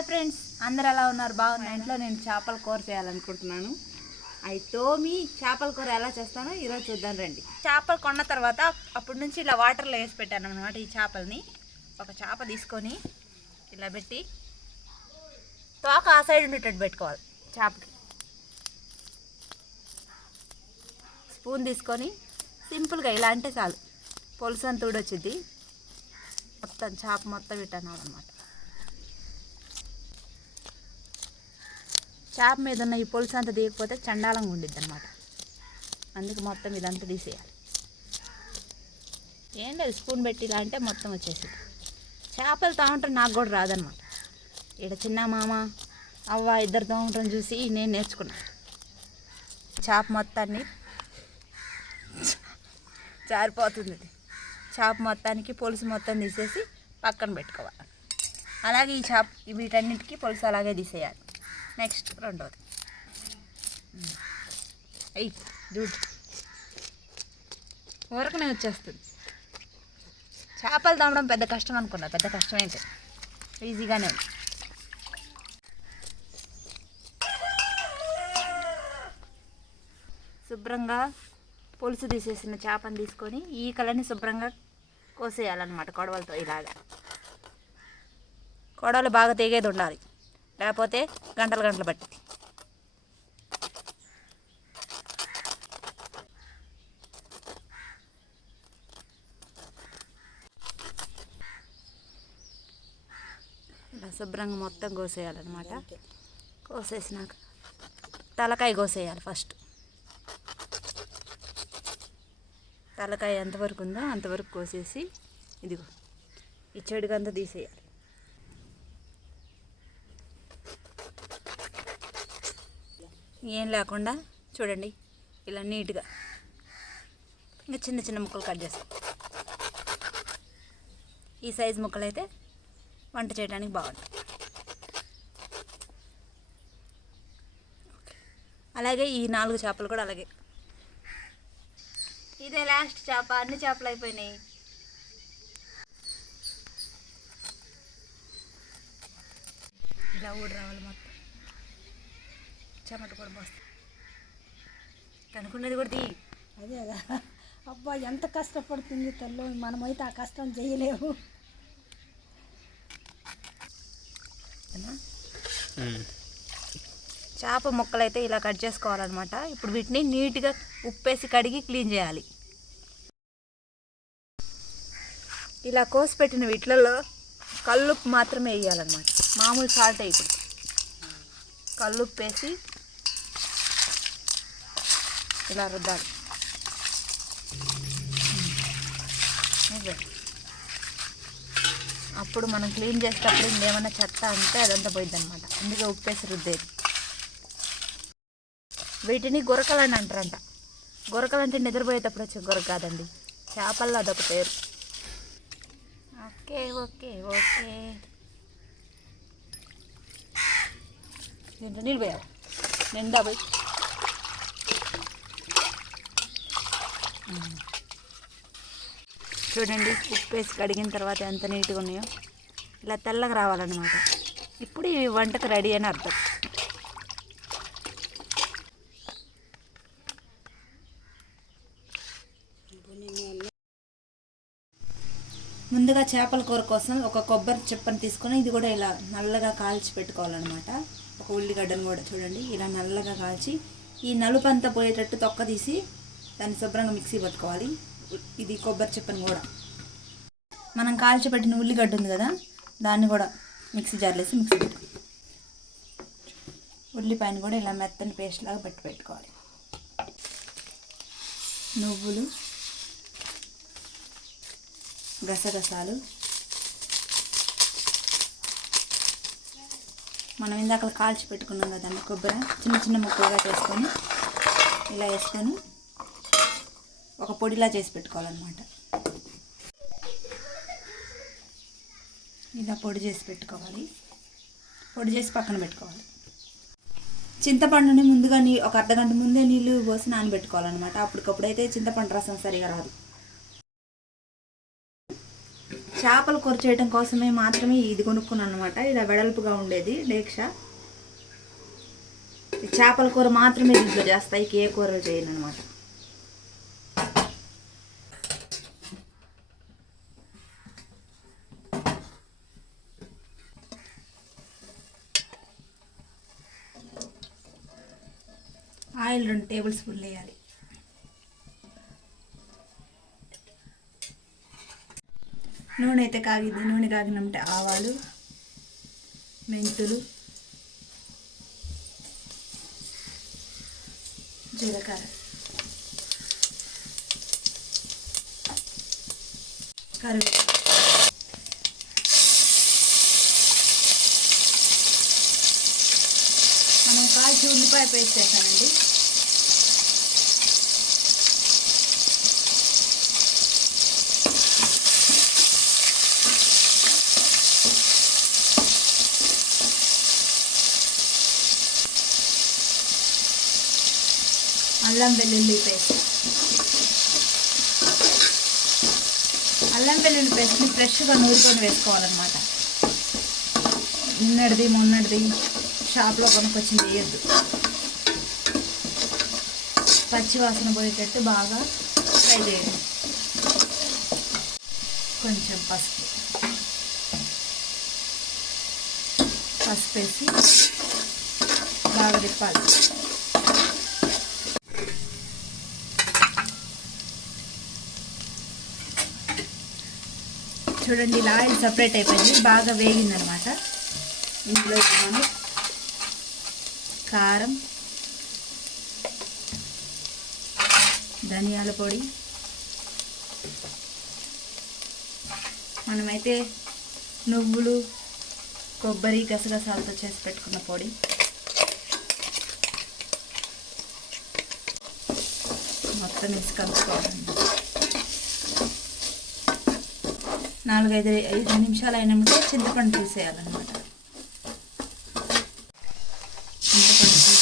Hi friends. అందరు ఎలా ఉన్నారు? బాగున్నా ఇంట్లో నేను చేపల కూర చేయాలనుకుంటున్నాను. అయితే మీ చేపల కూర ఎలా చేస్తానో ఈరోజు చూద్దాం రండి. చేపలు కొన్న తర్వాత అప్పటి నుంచి ఇలా వాటర్లో వేసి పెట్టాను అనమాట ఈ చేపల్ని. ఒక చేప తీసుకొని ఇలా పెట్టి తోక ఆ సైడ్ ఉండేటట్టు పెట్టుకోవాలి చేపకి. స్పూన్ తీసుకొని సింపుల్గా ఇలా అంటే చాలు. పులుసు అంత వచ్చింది మొత్తం చేప మొత్తం పెట్టాను అనమాట చేప మీద ఉన్న ఈ పులుసు అంతా తీయకపోతే చండాలంగా ఉండిద్ది అనమాట అందుకు మొత్తం ఇదంతా తీసేయాలి. ఏం లేదు స్పూన్ పెట్టి ఇలా అంటే మొత్తం వచ్చేసింది చేపలు తాగుంటే నాకు కూడా రాదనమాట ఇక్కడ చిన్న మామ అవ్వ ఇద్దరు తోమటం చూసి నేను నేర్చుకున్నాను చేప మొత్తాన్ని జారిపోతుంది. ఇది. చేప మొత్తానికి పులుసు మొత్తం తీసేసి పక్కన పెట్టుకోవాలి. అలాగే ఈ చేప వీటన్నిటికీ పులుసు అలాగే తీసేయాలి. నెక్స్ట్ రెండోది. అయ్యి చూడు ఊరకనే వచ్చేస్తుంది. చేపలు తమ్మడం పెద్ద కష్టం అనుకున్నా పెద్ద కష్టమైతే ఈజీగానే ఉంది. శుభ్రంగా పులుసు తీసేసిన చేపను తీసుకొని ఈ కలని శుభ్రంగా కోసేయాలన్నమాట కొడవలతో ఇలాగా. కొడవలు బాగా తెగేది ఉండాలి. లేకపోతే గంటలు గంటలు పట్టింది ఇలా శుభ్రంగా మొత్తం కోసేయాలన్నమాట. కోసేసినాక తలకాయ కోసేయాలి ఫస్ట్. తలకాయ ఎంతవరకు ఉందో అంతవరకు కోసేసి ఇదిగో ఈ చెడుగంతా తీసేయాలి. ఏం లేకుండా చూడండి ఇలా నీట్గా ఇంకా చిన్న చిన్న ముక్కలు కట్ చేస్తాం. ఈ సైజు ముక్కలు అయితే వంట చేయడానికి బాగుంటుంది అలాగే ఈ నాలుగు చేపలు కూడా అలాగే. ఇదే లాస్ట్ చేప అన్ని చేపలు అయిపోయినాయి. ఇలా ఊడి రావాలి మొత్తం. చెమట కూడా పోస్తాం. కనుక్కున్నది కూడా తీ. అదే కదా అబ్బా ఎంత కష్టపడుతుంది తల్లు. మనమైతే ఆ కష్టం చేయలేము. చేప ముక్కలు అయితే ఇలా కట్ చేసుకోవాలన్నమాట. ఇప్పుడు వీటిని నీట్గా ఉప్పేసి కడిగి క్లీన్ చేయాలి. ఇలా కోసి పెట్టిన వీటిలలో కల్లుప్పు మాత్రమే వేయాలన్నమాట. మామూలు సాల్ట్ వేయకూడదు కల్లుప్పు వేసి ఇలా రుద్దాలి. అప్పుడు మనం క్లీన్ చేసేటప్పుడు ఇంకేమైనా చెత్త అంటే అదంతా పోయిద్ది అనమాట అందుకే ఉప్పేసి రుద్దేది. వీటిని గురకలు అని అంటారంట. గురకలు అంటే నిద్రపోయేటప్పుడు వచ్చే గురక కాదండి. చేపల్లో అదొక పేరు. Okay okay okay. పోయావు నిండా పోయి చూడండి ఉప్పు వేసి కడిగిన తర్వాత ఎంత నీట్గా ఉన్నాయో. ఇలా తెల్లగా రావాలన్నమాట. ఇప్పుడు ఇవి వంటకు రెడీ అని అర్థం. ముందుగా చేపల కూర కోసం ఒక కొబ్బరి చెప్పని తీసుకొని ఇది కూడా ఇలా నల్లగా కాల్చి పెట్టుకోవాలన్నమాట. ఒక ఉల్లిగడ్డను కూడా చూడండి ఇలా నల్లగా కాల్చి ఈ నలుపు అంతా పోయేటట్టు తొక్క తీసి దాన్ని శుభ్రంగా మిక్సీ పట్టుకోవాలి. ఇది కొబ్బరి చిప్పని కూడా. మనం కాల్చిపెట్టిన ఉల్లిగడ్డ ఉంది కదా దాన్ని కూడా మిక్సీ జార్లో వేసి మిక్సీ పెట్టుకోవాలి. ఉల్లిపాయను కూడా ఇలా మెత్తని పేస్ట్ లాగా పెట్టి పెట్టుకోవాలి. నువ్వులు గసగసాలు. మనం ఇందాక కాల్చి పెట్టుకున్నాం కదండి కొబ్బరి చిన్న చిన్న ముక్కలుగా చేసుకొని ఇలా వేసుకొని ఒక పొడిలా చేసి పెట్టుకోవాలన్నమాట. ఇలా పొడి చేసి పెట్టుకోవాలి. పొడి చేసి పక్కన పెట్టుకోవాలి. చింతపండుని ముందుగా నీ ఒక అర్ధగంట ముందే నీళ్ళు పోసి నానబెట్టుకోవాలన్నమాట. అప్పటికప్పుడైతే చింతపండు రసం సరిగా రాదు. చేపల కూర చేయడం కోసమే మాత్రమే ఇది కొనుక్కున్నాను అనమాట ఇలా వెడల్పుగా ఉండేది డేక్ష చేపల కూర మాత్రమే దీంట్లో చేస్తాయి ఏ కూరలు చేయను అనమాట ఆయిల్ రెండు టేబుల్ స్పూన్లు వేయాలి. నూనె అయితే కాగింది నూనె కాగినంటే ఆవాలు మెంతులు జీలకర్ర. కరివేపాకు. కాల్చి ఉల్లిపాయ పేస్ట్ చేస్తానండి అల్లం వెల్లుల్లి పేస్ట్. అల్లం వెల్లుల్లి పేస్ట్ని ఫ్రెష్గా నూరుకొని వేసుకోవాలన్నమాట. నిన్నటిది మొన్నటిది. షాప్లో కొనుక్కొచ్చింది వేయద్దు పచ్చి వాసన పోయేటట్టు బాగా ఫ్రై చేయండి కొంచెం పసుపు. పసుపు వేసి బాగా తిప్పాలి. చూడండి ఇలా ఆయిల్ సపరేట్ అయిపోయింది. బాగా వేగిందనమాట. ఇందులో మనం కారం ధనియాల పొడి. మనమైతే నువ్వులు కొబ్బరి గసగసాలతో చేసి పెట్టుకున్న పొడి. మొత్తం వేసి కలుపుకోవాలండి నాలుగైదు ఐదు నిమిషాలు అయినప్పుడు చింతపండు తీసేయాలన్నమాట చింతపండు తీసి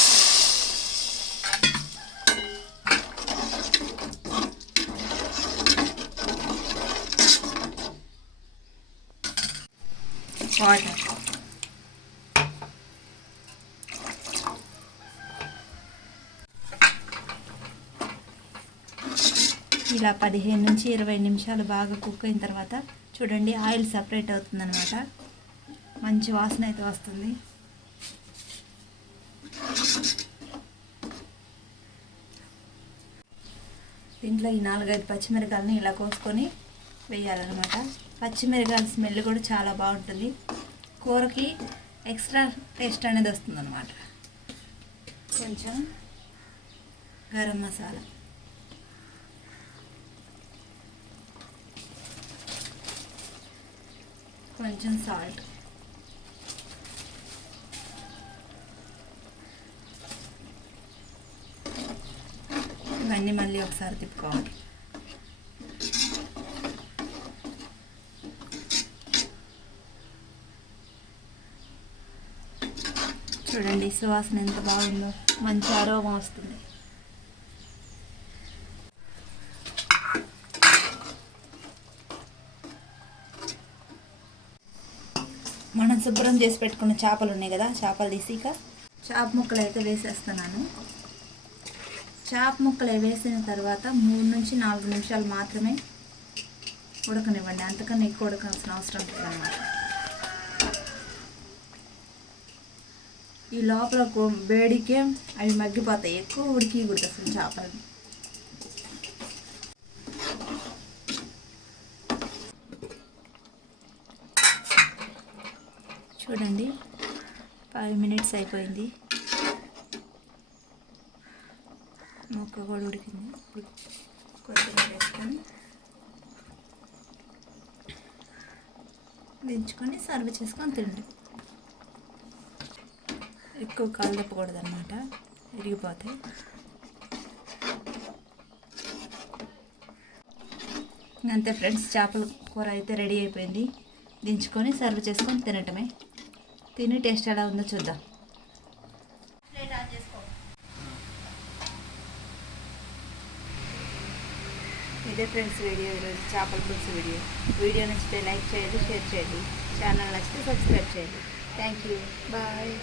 వాటర్ ఇలా పదిహేను నుంచి ఇరవై నిమిషాలు బాగా కుక్ అయిన తర్వాత చూడండి ఆయిల్ సపరేట్ అవుతుందనమాట మంచి వాసన అయితే వస్తుంది. దీంట్లో ఈ నాలుగైదు పచ్చిమిరకాయలని ఇలా కోసుకొని వేయాలన్నమాట. పచ్చిమిరకాయల స్మెల్ కూడా చాలా బాగుంటుంది. కూరకి ఎక్స్ట్రా టేస్ట్ అనేది వస్తుందన్నమాట. కొంచెం గరం మసాలా. కొంచెం సాల్ట్. ఇవన్నీ మళ్ళీ ఒకసారి తిప్పుకోవాలి. చూడండి సువాసన ఎంత బాగుందో. మంచి ఆరోగ్యం వస్తుంది మనం శుభ్రం చేసి పెట్టుకున్న చేపలు ఉన్నాయి కదా చేపలు తీసి ఇక చేప ముక్కలు అయితే వేసేస్తున్నాను. చేప ముక్కలు వేసిన తర్వాత మూడు నుంచి నాలుగు నిమిషాలు మాత్రమే ఉడకనివ్వండి. అంతకన్నా ఎక్కువ ఉడకాల్సిన అవసరం లేదన్నమాట. ఈ లోపల వేడికే అవి మగ్గిపోతాయి. ఎక్కువ ఉడికి అసలు చేపలు. చూడండి. ఫైవ్ మినిట్స్ అయిపోయింది. మొక్క కూడా ఉడికింది. కొద్దిగా వేసుకొని దించుకొని సర్వ్ చేసుకొని తినండి. ఎక్కువ కాలు తప్పకూడదు అనమాట విరిగిపోతాయి. అంతే ఫ్రెండ్స్ చేపల కూర అయితే రెడీ అయిపోయింది. దించుకొని సర్వ్ చేసుకొని తినటమే. తిని టేస్ట్ ఎలా ఉందో చూద్దాం. ప్లేట్ ఆన్ చేసుకో. ఇది ఇదే ఫ్రెండ్స్ వీడియో ఈరోజు చేపల పులుసు వీడియో. వీడియో నచ్చితే లైక్ చేయండి షేర్ చేయండి. ఛానల్ నచ్చితే సబ్స్క్రైబ్ చేయండి. Thank you. బాయ్.